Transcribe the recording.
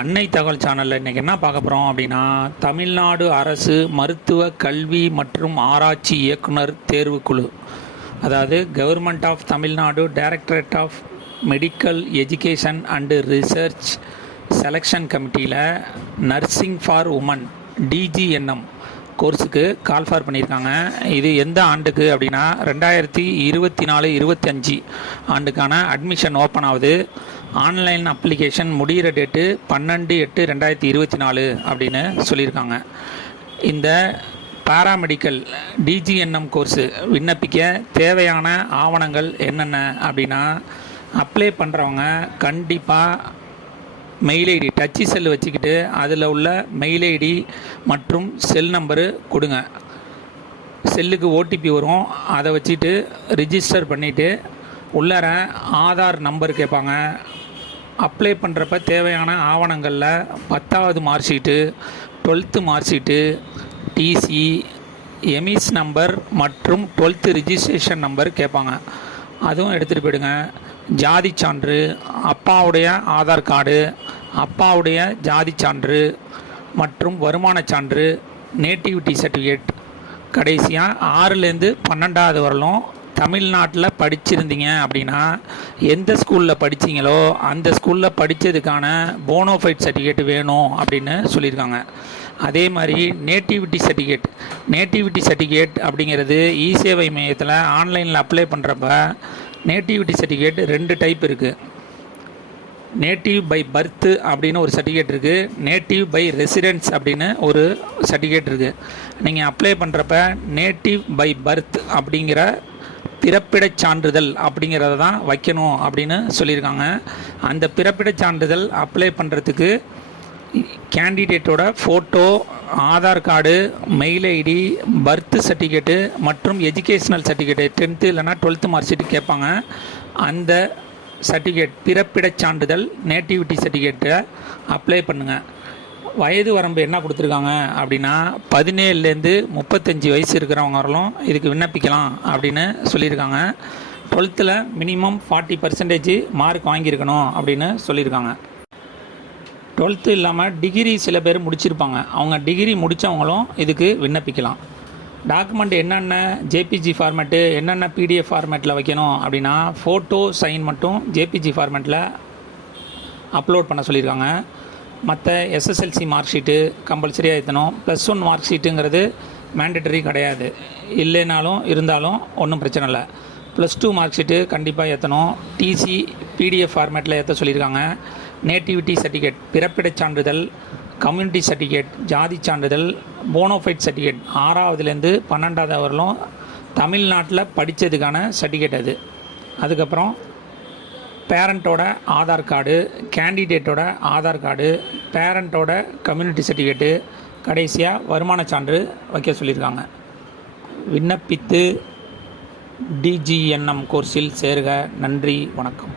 அன்னை தகவல் சேனலில் இன்றைக்கி என்ன பார்க்க போகிறோம் அப்படின்னா, தமிழ்நாடு அரசு மருத்துவ கல்வி மற்றும் ஆராய்ச்சி இயக்குனர் தேர்வுக்குழு, அதாவது government of Tamil Nadu directorate of medical education and research selection கமிட்டியில் நர்சிங் ஃபார் உமன் டிஜிஎன்எம் கோர்ஸுக்கு கால்ஃபார் பண்ணியிருக்காங்க. இது எந்த ஆண்டுக்கு அப்படின்னா 2024-25 ஆண்டுக்கான அட்மிஷன் ஓப்பன் ஆகுது. ஆன்லைன் அப்ளிகேஷன் முடிகிற டேட்டு 12/8/2024 அப்படின்னு சொல்லியிருக்காங்க. இந்த பாராமெடிக்கல் டிஜிஎன்எம் கோர்ஸு விண்ணப்பிக்க தேவையான ஆவணங்கள் என்னென்ன அப்படின்னா, அப்ளை பண்ணுறவங்க கண்டிப்பாக மெயில் ஐடி டச்சு செல் வச்சுக்கிட்டு அதில் உள்ள மெயில் ஐடி மற்றும் செல் நம்பரு கொடுங்க. செல்லுக்கு ஓடிபி வரும், அதை வச்சுட்டு ரிஜிஸ்டர் பண்ணிவிட்டு உள்ளார ஆதார் நம்பர் கேட்பாங்க. அப்ளை பண்ணுறப்ப தேவையான ஆவணங்களில் 10வது mark sheet, 12th mark sheet, TC, EMIS number மற்றும் 12th ரிஜிஸ்ட்ரேஷன் நம்பர் கேட்பாங்க. அதுவும் எடுத்துகிட்டு போயிடுங்க. ஜாதி சான்று, அப்பாவுடைய ஆதார் கார்டு, அப்பாவுடைய ஜாதி சான்று மற்றும் வருமான சான்று, நேட்டிவிட்டி சர்டிஃபிகேட். கடைசியாக 6லேருந்து 12வது வரலும் தமிழ்நாட்டில் படிச்சிருந்தீங்க அப்படின்னா எந்த ஸ்கூலில் படித்தீங்களோ அந்த ஸ்கூலில் படித்ததுக்கான போனோஃபைட் சர்டிஃபிகேட் வேணும் அப்படின்னு சொல்லியிருக்காங்க. அதே மாதிரி நேட்டிவிட்டி சர்டிஃபிகேட் அப்படிங்கிறது இ-சேவை மையத்தில் ஆன்லைனில் அப்ளை பண்ணுறப்ப நேட்டிவிட்டி சர்டிஃபிகேட் 2 டைப் இருக்குது. நேட்டிவ் பை பர்த்து அப்படின்னு ஒரு சர்டிஃபிகேட் இருக்குது, நேட்டிவ் பை ரெசிடென்ஸ் அப்படின்னு ஒரு சர்டிஃபிகேட் இருக்குது. நீங்கள் அப்ளை பண்ணுறப்ப நேட்டிவ் பை பர்த் அப்படிங்கிற பிறப்பிடச் சான்றிதழ் அப்படிங்கிறத தான் வைக்கணும் அப்படின்னு சொல்லியிருக்காங்க. அந்த பிறப்பிடச் சான்றிதழ் அப்ளை பண்ணுறதுக்கு கேண்டிடேட்டோட photo, Aadhaar card, mail ID, birth certificate மற்றும் எஜுகேஷ்னல் சர்டிஃபிகேட்டு 10th இல்லைனா 12th மார்க் ஷீட்டு கேட்பாங்க. அந்த சர்டிஃபிகேட் பிறப்பிடச் சான்றிதழ் நேட்டிவிட்டி சர்டிஃபிகேட்டை அப்ளை பண்ணுங்கள். வயது வரம்பு என்ன கொடுத்துருக்காங்க அப்படின்னா 17லேருந்து 35 வயசு இருக்கிறவங்க வரலும் இதுக்கு விண்ணப்பிக்கலாம் அப்படின்னு சொல்லியிருக்காங்க. 12th மினிமம் 40% மார்க் வாங்கியிருக்கணும் அப்படின்னு சொல்லியிருக்காங்க. 12th இல்லாமல் டிகிரி சில பேர் முடிச்சிருப்பாங்க, அவங்க டிகிரி முடித்தவங்களும் இதுக்கு விண்ணப்பிக்கலாம். டாக்குமெண்ட் என்னென்ன ஜேபிஜி ஃபார்மேட்டு, என்னென்ன பிடிஎஃப் ஃபார்மேட்டில் வைக்கணும் அப்படின்னா, ஃபோட்டோ சைன் மட்டும் ஜேபிஜி ஃபார்மேட்டில் அப்லோட் பண்ண சொல்லியிருக்காங்க. மற்ற எஸ்எஸ்எல்சி மார்க் ஷீட்டு கம்பல்சரியாக ஏற்றணும். +1 மார்க் ஷீட்டுங்கிறது மேண்டட்டரி கிடையாது, இல்லைனாலும் இருந்தாலும் ஒன்றும் பிரச்சனை இல்லை. +2 மார்க் ஷீட்டு கண்டிப்பாக ஏற்றணும். டிசி பிடிஎஃப் ஃபார்மேட்டில் ஏற்ற சொல்லியிருக்காங்க. நேட்டிவிட்டி சர்டிஃபிகேட் பிறப்பிடச் சான்றிதழ், கம்யூனிட்டி சர்டிஃபிகேட் ஜாதி சான்றிதழ், போனோஃபைட் சர்டிஃபிகேட் 6வதுலேருந்து 12வது வரலும் தமிழ்நாட்டில் படித்ததுக்கான சர்டிஃபிகேட் அது. அதுக்கப்புறம் பேரண்ட்டோட ஆதார் கார்டு, கேண்டிடேட்டோட ஆதார் கார்டு, பேரண்ட்டோட கம்யூனிட்டி சர்டிஃபிகேட்டு, கடைசியாக வருமான சான்று வைக்க சொல்லியிருக்காங்க. விண்ணப்பித்து டிஜிஎன்எம் கோர்ஸில் சேருக. நன்றி, வணக்கம்.